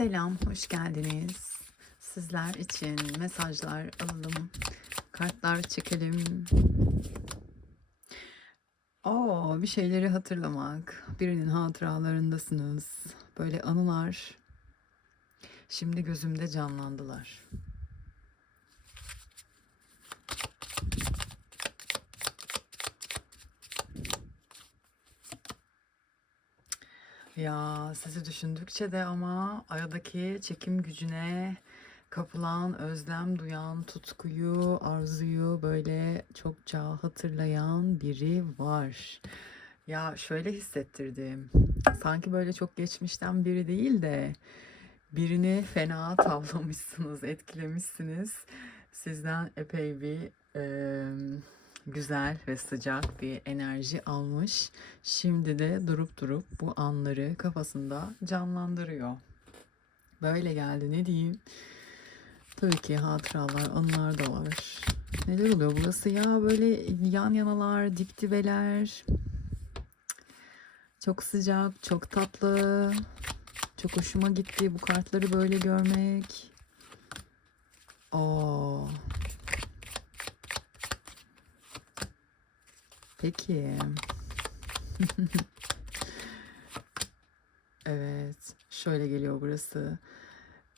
Selam, hoş geldiniz. Sizler için mesajlar alalım, kartlar çekelim. Oo, bir şeyleri hatırlamak, birinin hatıralarındasınız. Böyle anılar şimdi gözümde canlandılar. Ya sizi düşündükçe de ama aradaki çekim gücüne kapılan, özlem duyan, tutkuyu, arzuyu böyle çokça hatırlayan biri var. Ya şöyle hissettirdim. Sanki böyle çok geçmişten biri değil de birini fena tavlamışsınız, etkilemişsiniz. Sizden epey bir eee, güzel ve sıcak bir enerji almış. Şimdi de durup durup bu anları kafasında canlandırıyor. Böyle geldi ne diyeyim. Tabii ki hatıralar, anılar da var. Neler oluyor burası ya böyle yan yanalar, dip dibeler. Çok sıcak, çok tatlı. Çok hoşuma gitti bu kartları böyle görmek. Oo. Peki. Evet, şöyle geliyor burası.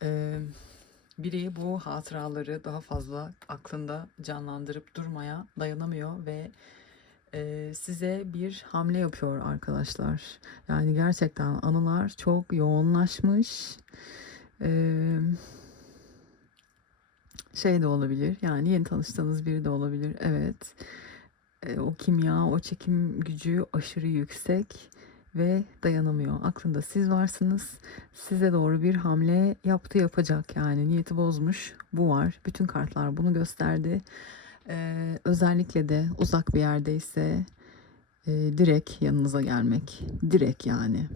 Ee, biri bu hatıraları daha fazla aklında canlandırıp durmaya dayanamıyor ve e, size bir hamle yapıyor arkadaşlar. Yani gerçekten anılar çok yoğunlaşmış. Ee, şey de olabilir. Yani yeni tanıştığınız biri de olabilir. Evet. E, o kimya, o çekim gücü aşırı yüksek ve dayanamıyor. Aklında siz varsınız. Size doğru bir hamle yaptı yapacak yani niyeti bozmuş. Bu var. Bütün kartlar bunu gösterdi. Ee, özellikle de uzak bir yerdeyse e, direkt yanınıza gelmek. Direkt yani.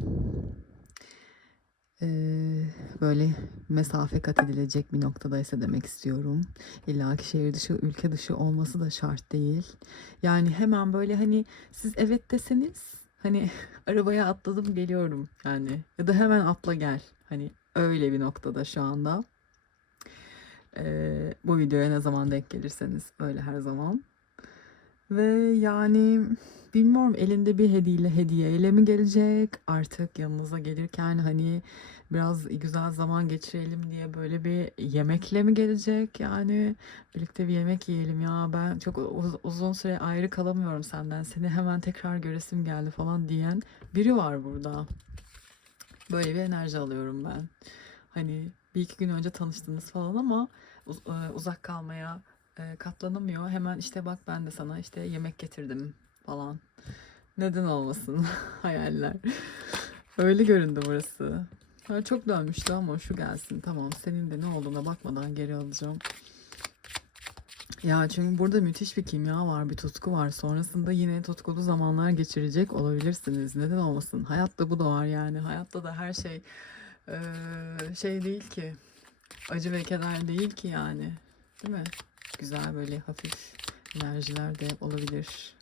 Ee, böyle mesafe kat edilecek bir noktadaysa demek istiyorum. İlla ki şehir dışı, ülke dışı olması da şart değil. Yani hemen böyle hani siz evet deseniz hani arabaya atladım geliyorum yani ya da hemen atla gel. Hani öyle bir noktada şu anda. Ee, bu videoya ne zaman denk gelirseniz öyle her zaman. Ve yani bilmiyorum elinde bir hediye hediyeyle mi gelecek artık yanınıza gelirken hani biraz güzel zaman geçirelim diye böyle bir yemekle mi gelecek yani birlikte bir yemek yiyelim ya ben çok uz- uzun süre ayrı kalamıyorum senden seni hemen tekrar göresim geldi falan diyen biri var burada. Böyle bir enerji alıyorum ben. Hani bir iki gün önce tanıştınız falan ama uz- e, uzak kalmaya e, katlanamıyor. Hemen işte bak ben de sana işte yemek getirdim falan. Neden olmasın hayaller. Öyle göründü burası. Ha, çok dönmüştü ama şu gelsin tamam senin de ne olduğuna bakmadan geri alacağım. Ya çünkü burada müthiş bir kimya var, bir tutku var. Sonrasında yine tutkulu zamanlar geçirecek olabilirsiniz. Neden olmasın? Hayatta bu da var yani. Hayatta da her şey eee, şey değil ki. Acı ve keder değil ki yani. Değil mi? Güzel böyle hafif enerjiler de olabilir.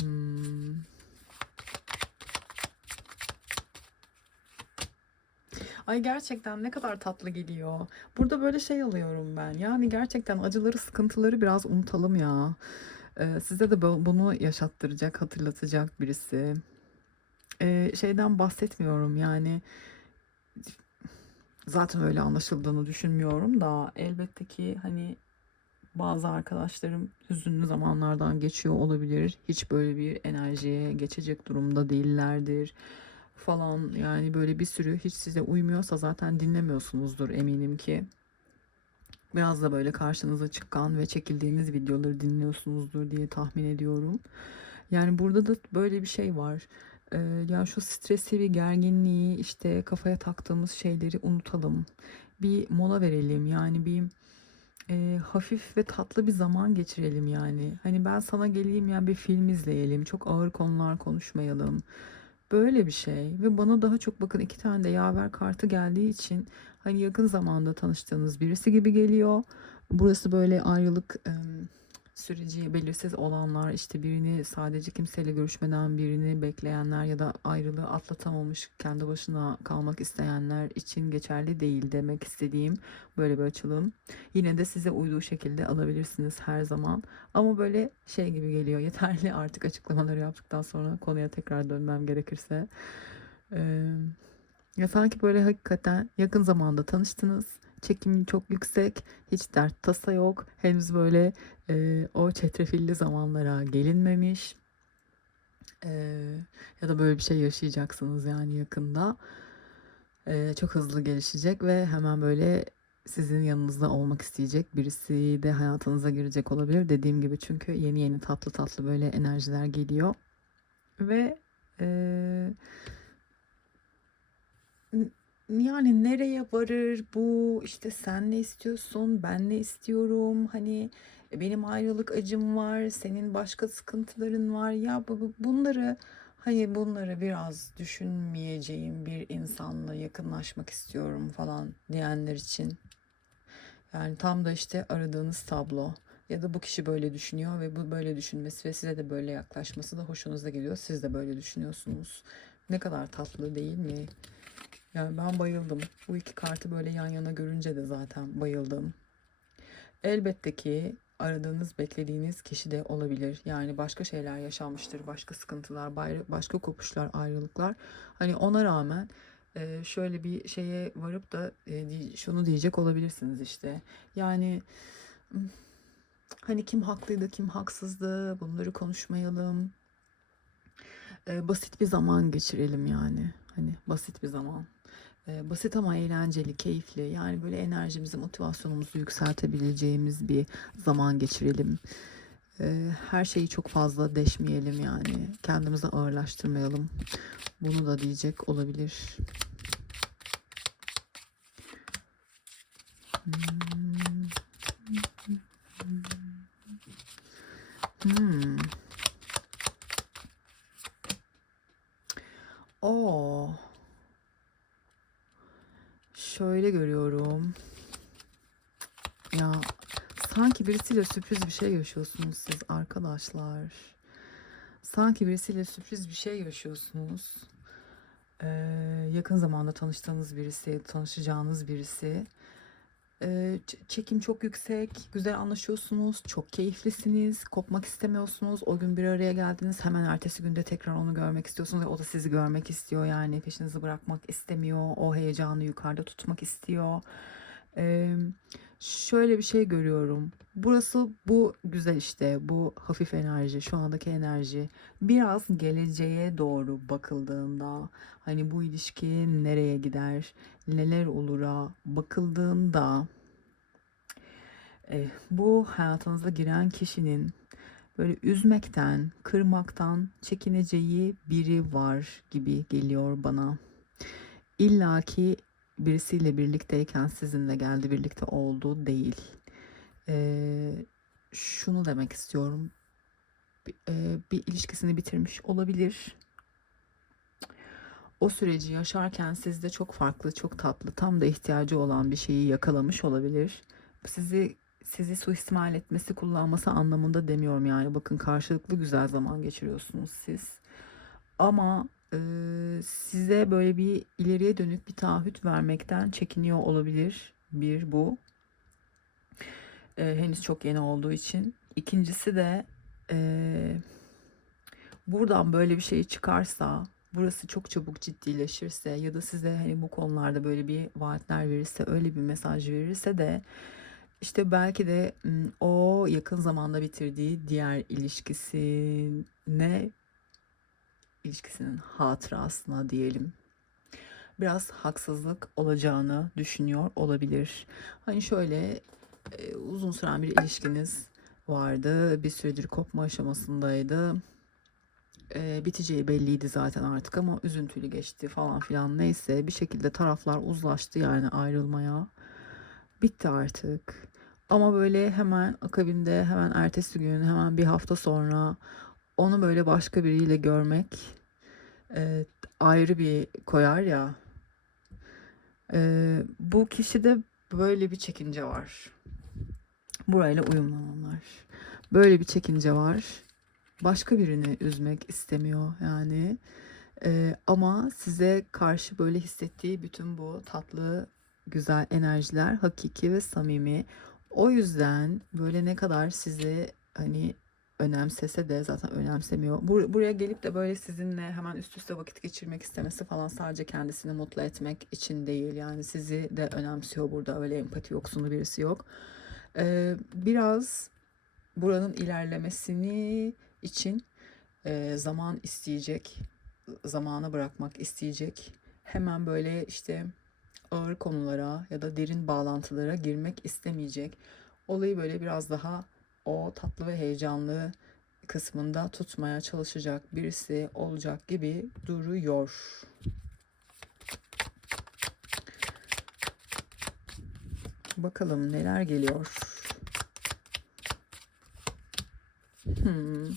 Hmm. Ay gerçekten ne kadar tatlı geliyor. Burada böyle şey alıyorum ben. Yani gerçekten acıları, sıkıntıları biraz unutalım ya. Ee, size de bu- bunu yaşattıracak, hatırlatacak birisi. Ee, şeyden bahsetmiyorum yani. Zaten öyle anlaşıldığını düşünmüyorum da elbette ki hani bazı arkadaşlarım hüzünlü zamanlardan geçiyor olabilir. Hiç böyle bir enerjiye geçecek durumda değillerdir falan. Yani böyle bir sürü hiç size uymuyorsa zaten dinlemiyorsunuzdur eminim ki. Biraz da böyle karşınıza çıkan ve çekildiğiniz videoları dinliyorsunuzdur diye tahmin ediyorum. Yani burada da böyle bir şey var. Ee, ya şu stresi ve gerginliği işte kafaya taktığımız şeyleri unutalım. Bir mola verelim yani bir e, hafif ve tatlı bir zaman geçirelim yani. Hani ben sana geleyim ya bir film izleyelim. Çok ağır konular konuşmayalım. Böyle bir şey ve bana daha çok bakın iki tane de yaver kartı geldiği için hani yakın zamanda tanıştığınız birisi gibi geliyor. Burası böyle ayrılık em, süreci belirsiz olanlar işte birini sadece kimseyle görüşmeden birini bekleyenler ya da ayrılığı atlatamamış kendi başına kalmak isteyenler için geçerli değil demek istediğim böyle bir açılım. Yine de size uyduğu şekilde alabilirsiniz her zaman. Ama böyle şey gibi geliyor yeterli artık açıklamaları yaptıktan sonra konuya tekrar dönmem gerekirse. Ee, ya sanki böyle hakikaten yakın zamanda tanıştınız. Çekim çok yüksek. Hiç dert tasa yok. Henüz böyle e, o çetrefilli zamanlara gelinmemiş. E, ya da böyle bir şey yaşayacaksınız yani yakında. E, çok hızlı gelişecek ve hemen böyle sizin yanınızda olmak isteyecek birisi de hayatınıza girecek olabilir. Dediğim gibi çünkü yeni yeni tatlı tatlı böyle enerjiler geliyor. Ve e, yani nereye varır? Bu işte sen ne istiyorsun? Ben ne istiyorum? Hani e, benim ayrılık acım var senin başka sıkıntıların var. Ya bu, bu- bunları hani bunları biraz düşünmeyeceğim bir insanla yakınlaşmak istiyorum falan diyenler için. Yani tam da işte aradığınız tablo. Ya da bu kişi böyle düşünüyor ve bu böyle düşünmesi ve size de böyle yaklaşması da hoşunuza gidiyor. Siz de böyle düşünüyorsunuz. Ne kadar tatlı değil mi? Yani ben bayıldım. Bu iki kartı böyle yan yana görünce de zaten bayıldım. Elbette ki aradığınız, beklediğiniz kişi de olabilir. Yani başka şeyler yaşanmıştır, başka sıkıntılar, başka kopuşlar, ayrılıklar. Hani ona rağmen e, şöyle bir şeye varıp da e, şunu diyecek olabilirsiniz işte. Yani hani kim haklıydı, kim haksızdı, bunları konuşmayalım. E, basit bir zaman geçirelim yani. Hani basit bir zaman. E, basit ama eğlenceli, keyifli. Yani böyle enerjimizi, motivasyonumuzu yükseltebileceğimiz bir zaman geçirelim. E, her şeyi çok fazla deşmeyelim yani. Kendimizi ağırlaştırmayalım. Bunu da diyecek olabilir. Hmm. Oo. Şöyle görüyorum. Ya sanki birisiyle sürpriz bir şey yaşıyorsunuz siz arkadaşlar. Sanki birisiyle sürpriz bir şey yaşıyorsunuz. Ee, yakın zamanda tanıştığınız birisi, tanışacağınız birisi. Ee, çekim çok yüksek, güzel anlaşıyorsunuz, çok keyiflisiniz, kopmak istemiyorsunuz. O gün bir araya geldiniz, hemen ertesi günde tekrar onu görmek istiyorsunuz o da sizi görmek istiyor. Yani peşinizi bırakmak istemiyor, o heyecanı yukarıda tutmak istiyor. Ee, şöyle bir şey görüyorum. Burası bu güzel işte, bu hafif enerji, şu andaki enerji. Biraz geleceğe doğru bakıldığında, hani bu ilişki nereye gider, neler olura bakıldığında e, bu hayatınıza giren kişinin böyle üzmekten, kırmaktan çekineceği biri var gibi geliyor bana. İlla ki birisiyle birlikteyken sizinle geldi, birlikte oldu değil. E, şunu demek istiyorum. E, bir ilişkisini bitirmiş olabilir o süreci yaşarken sizde çok farklı, çok tatlı, tam da ihtiyacı olan bir şeyi yakalamış olabilir. Sizi sizi suistimal etmesi, kullanması anlamında demiyorum yani. Bakın karşılıklı güzel zaman geçiriyorsunuz siz. Ama size böyle bir ileriye dönük bir taahhüt vermekten çekiniyor olabilir. Bir bu. E, henüz çok yeni olduğu için. İkincisi de e, buradan böyle bir şey çıkarsa burası çok çabuk ciddileşirse ya da size hani bu konularda böyle bir vaatler verirse öyle bir mesaj verirse de işte belki de o yakın zamanda bitirdiği diğer ilişkisine ilişkisinin hatırasına diyelim biraz haksızlık olacağını düşünüyor olabilir. Hani şöyle e, uzun süren bir ilişkiniz vardı. Bir süredir kopma aşamasındaydı e, biteceği belliydi zaten artık ama üzüntülü geçti falan filan neyse bir şekilde taraflar uzlaştı yani ayrılmaya. Bitti artık. Ama böyle hemen akabinde hemen ertesi gün hemen bir hafta sonra onu böyle başka biriyle görmek e, ayrı bir koyar ya. E, bu kişide böyle bir çekince var. Burayla uyumlananlar. Böyle bir çekince var. Başka birini üzmek istemiyor yani. Ee, ama size karşı böyle hissettiği bütün bu tatlı, güzel enerjiler hakiki ve samimi. O yüzden böyle ne kadar sizi hani önemsese de zaten önemsemiyor. Bur- buraya gelip de böyle sizinle hemen üst üste vakit geçirmek istemesi falan sadece kendisini mutlu etmek için değil. Yani sizi de önemsiyor burada öyle empati yoksunu birisi yok. Ee, biraz buranın ilerlemesini için e, zaman isteyecek, zamana bırakmak isteyecek. Hemen böyle işte ağır konulara ya da derin bağlantılara girmek istemeyecek. Olayı böyle biraz daha o tatlı ve heyecanlı kısmında tutmaya çalışacak birisi olacak gibi duruyor. Bakalım neler geliyor. Hmm.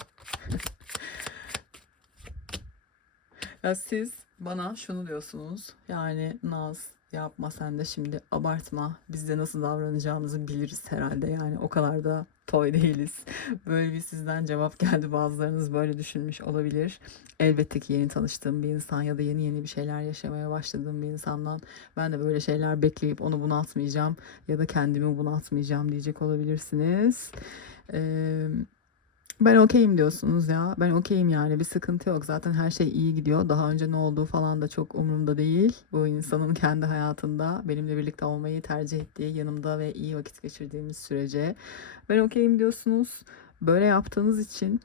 Ya siz bana şunu diyorsunuz. Yani Naz yapma sen de şimdi abartma. Biz de nasıl davranacağımızı biliriz herhalde. Yani o kadar da toy değiliz. Böyle bir sizden cevap geldi. Bazılarınız böyle düşünmüş olabilir. Elbette ki yeni tanıştığım bir insan ya da yeni yeni bir şeyler yaşamaya başladığım bir insandan ben de böyle şeyler bekleyip onu bunaltmayacağım ya da kendimi bunaltmayacağım diyecek olabilirsiniz. Eee ben okeyim diyorsunuz ya. Ben okeyim yani bir sıkıntı yok. Zaten her şey iyi gidiyor. Daha önce ne olduğu falan da çok umurumda değil. Bu insanın kendi hayatında benimle birlikte olmayı tercih ettiği, yanımda ve iyi vakit geçirdiğimiz sürece. Ben okeyim diyorsunuz. Böyle yaptığınız için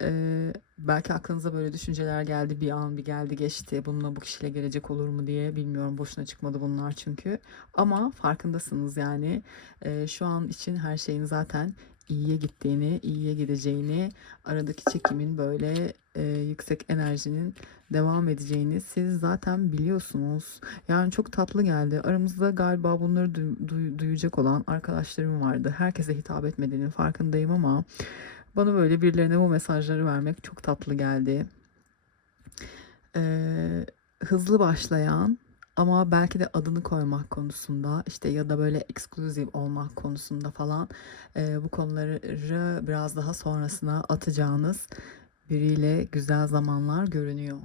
e, belki aklınıza böyle düşünceler geldi bir an bir geldi geçti. Bununla bu kişiyle gelecek olur mu diye bilmiyorum. Boşuna çıkmadı bunlar çünkü. Ama farkındasınız yani. E, şu an için her şeyin zaten iyiye gittiğini, iyiye gideceğini, aradaki çekimin böyle e, yüksek enerjinin devam edeceğini siz zaten biliyorsunuz. Yani çok tatlı geldi. Aramızda galiba bunları du- duy- duyacak olan arkadaşlarım vardı. Herkese hitap etmediğinin farkındayım ama bana böyle birilerine bu mesajları vermek çok tatlı geldi. Ee, hızlı başlayan ama belki de adını koymak konusunda işte ya da böyle eksklusif olmak konusunda falan e, bu konuları biraz daha sonrasına atacağınız biriyle güzel zamanlar görünüyor.